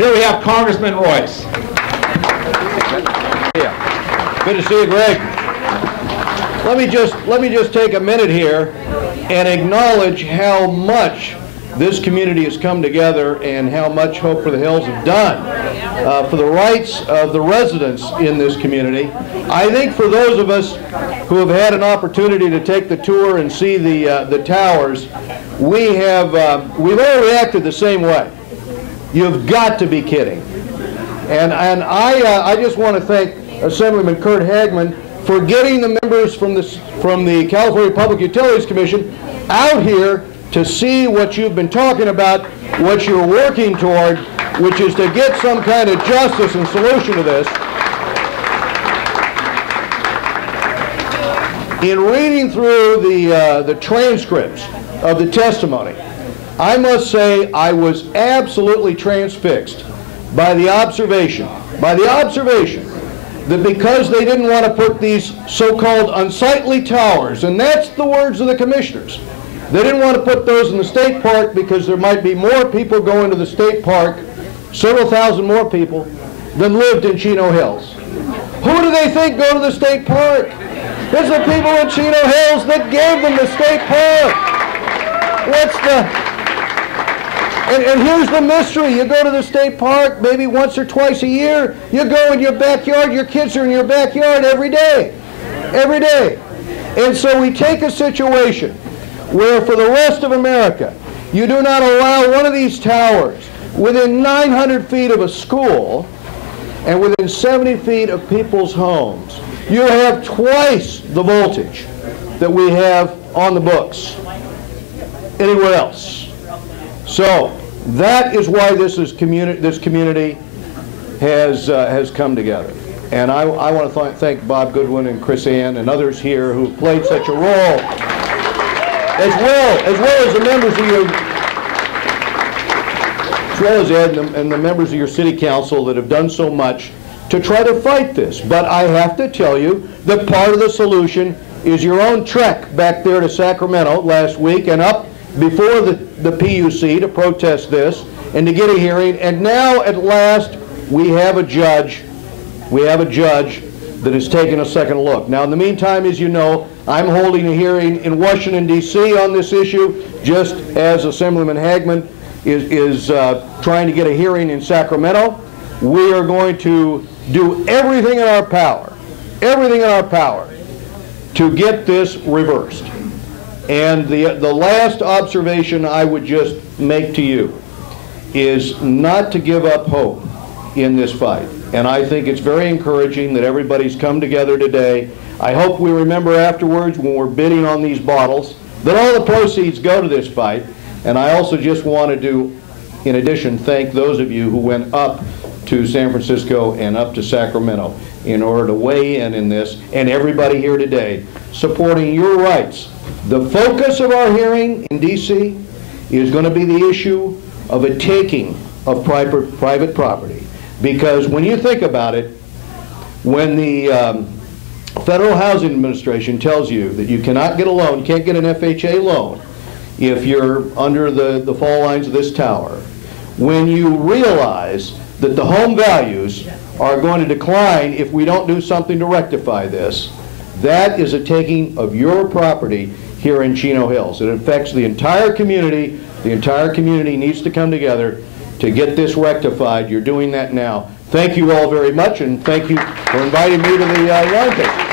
Here we have Congressman Royce. Yeah. Good to see you, Greg. Let me just take a minute here and acknowledge how much this community has come together and how much Hope for the Hills have done for the rights of the residents in this community. I think for those of us who have had an opportunity to take the tour and see the towers, we've all reacted the same way. You've got to be kidding. And I just want to thank Assemblyman Kurt Hagman for getting the members from the California Public Utilities Commission out here to see what you've been talking about, what you're working toward, which is to get some kind of justice and solution to this. In reading through the transcripts of the testimony, I must say I was absolutely transfixed by the observation that because they didn't want to put these so-called unsightly towers, and that's the words of the commissioners, they didn't want to put those in the state park because there might be more people going to the state park, several thousand more people, than lived in Chino Hills. Who do they think go to the state park? It's the people in Chino Hills that gave them the state park. And here's the mystery. You go to the state park maybe once or twice a year. You go in your backyard. Your kids are in your backyard every day. Every day. And so we take a situation where for the rest of America, you do not allow one of these towers within 900 feet of a school and within 70 feet of people's homes. You have twice the voltage that we have on the books anywhere else. So that is why this community has come together. And I want to thank Bob Goodwin and Chris Ann and others here who have played such a role, as well as the members of your, as well as Ed and the members of your city council that have done so much to try to fight this. But I have to tell you that part of the solution is your own trek back there to Sacramento last week and up before the PUC to protest this and to get a hearing. And now at last we have a judge that has taken a second look. Now in the meantime, as you know, I'm holding a hearing in Washington, D.C. on this issue, just as Assemblyman Hagman is trying to get a hearing in Sacramento. We are going to do everything in our power to get this reversed. And the last observation I would just make to you is not to give up hope in this fight. And I think it's very encouraging that everybody's come together today. I hope we remember afterwards when we're bidding on these bottles that all the proceeds go to this fight. And I also just wanted to, in addition, thank those of you who went up to San Francisco and up to Sacramento in order to weigh in this, and everybody here today supporting your rights. The focus of our hearing in D.C. is going to be the issue of a taking of private property. Because when you think about it, when the Federal Housing Administration tells you that you cannot get a loan, you can't get an FHA loan if you're under the fall lines of this tower, when you realize that the home values are going to decline if we don't do something to rectify this, that is a taking of your property here in Chino Hills. It affects the entire community. The entire community needs to come together to get this rectified. You're doing that now. Thank you all very much, and thank you for inviting me to the roundtable.